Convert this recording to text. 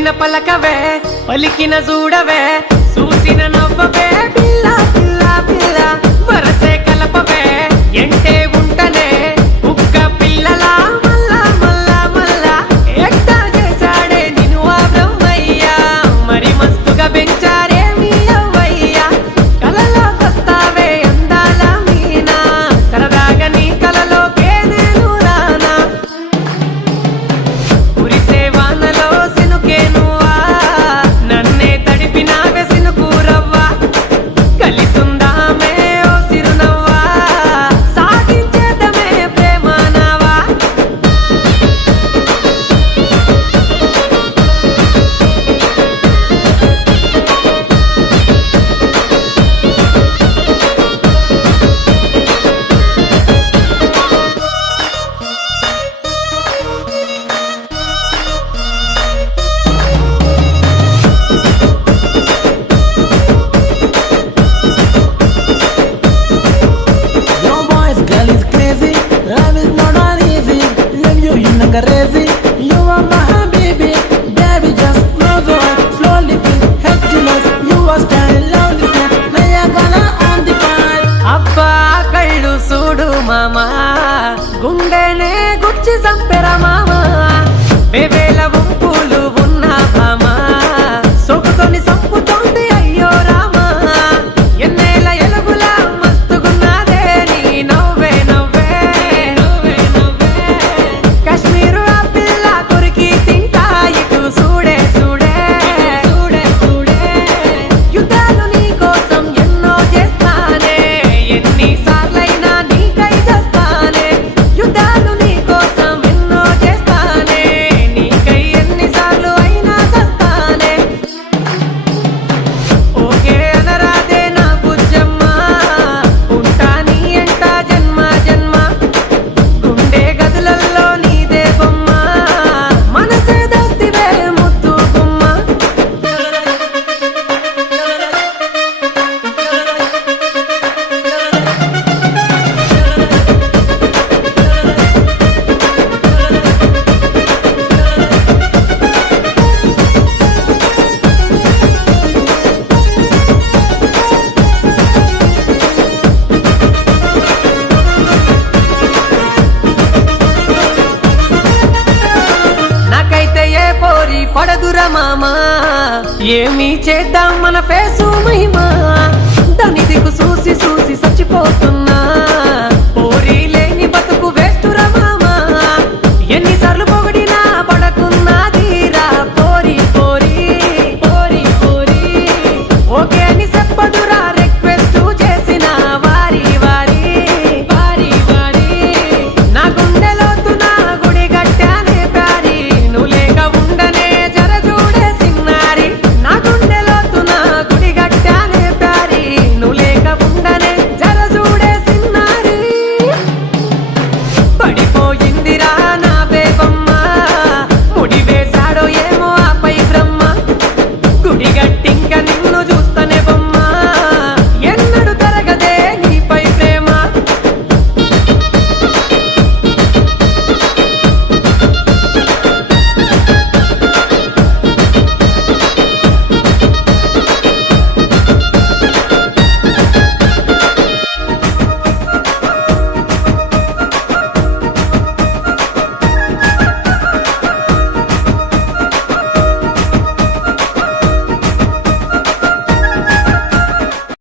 పిలిచిన పలకవే పలికిన చూడవే చూసిన నవ్వవే పిల్ల పిల్ల పిల్ల వరసే కలపవే ఎంటే ఉంటనే కుక్క పిల్లలా మల్లా మల్లా మల్లా ఎట్టా చేశాడే నిన్ను ఆ బ్రహ్మయ్యా మరి మస్తుగా పెంచారే మీ అవ్వయ్యా కలలో వస్తావే అందాల మీనా సరదాగా నీ కలలోకే నేను రానా కురిసే వానలో సినుకే నువ్వా నన్నే తడిపినావే సినుకూరవ్వా కలిసుందామే ఓ సిరునవ్వా సాగించేద్దామే ప్రేమ నావా Your voice, girl, is crazy. Love is not uneasy. Love you, you never crazy. You are my baby, baby, just close your eyes. Slowly feel happiness. You are standing lonely, now you're gonna on the fire. అబ్బా కళ్ళు చూడు మామా గుండెనే గుచ్చి చంపెరా మామా వేవేల వంపులు ఉన్న భామా సొక్కుతోని సంపుతోంది అయ్యో రామా ఎన్నేల ఎలుగులా మస్తుగున్నదే నీ నవ్వే నవ్వే నవ్వే నవ్వే కాశ్మీరు ఆ పిల్ల కొరికి తింటా ఇటు చూడే చూడే చూడే చూడే యుద్ధాలు నీ కోసం ఎన్నో చేస్తానే ఎన్నిసార్లైనా నీకై చేస్తానే యుద్ధాలు నీ కోసం ఎన్నో చేస్తానే నీకై ఎన్నిసార్లు అయినా చేస్తానే ఓకే అనరాదే నా బుజ్జమ్మ ఉంటా నీ ఎంట జన్మ జన్మ గుండె గదులల్లో నీదే బొమ్మ మనసే దోస్తివే ముద్దు గుమ్మ నాకైతే ఏ పోరి పడదురా మామా ఏమి చేద్దాం మన ఫేసు మహిమా దాని దిక్కు చూసి చూసి చచ్చిపోతున్నా పోరి లేని బతుకు వేస్తురా మామా ఎన్నిసార్లు పొగిడినా పడకున్నాదిరా పోరి పోరి పోరి పోరి ఓకే అని చెప్పదురా